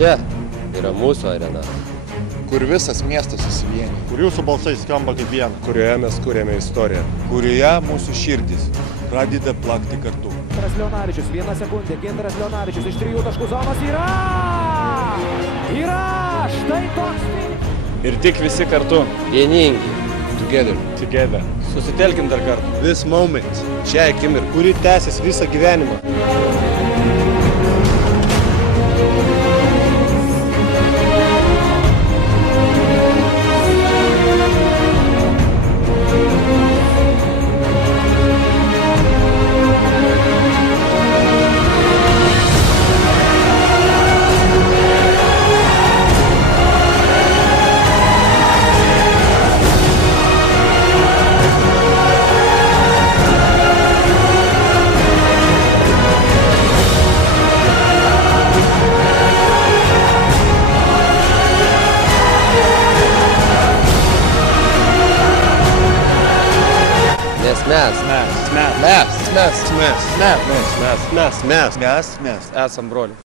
čia yra mūsų arena. Kur visas miestas susivienyje. Kur jūsų balsai skamba kaip viena. Kurioje mes kūrėme istoriją. Kurioje mūsų širdis pradeda plakti kartu. Gintaras Leonavičius, 1 sekundė. Gintaras Leonavičius iš 3 taškų zonos yra! Štai toks finišas. Ir tik visi kartu. Vieningi. Together. Susitelkim dar kartą. This moment. Šią akimirką. Kuri tęsis visą gyvenimą. Nes mes Mes esam broliai.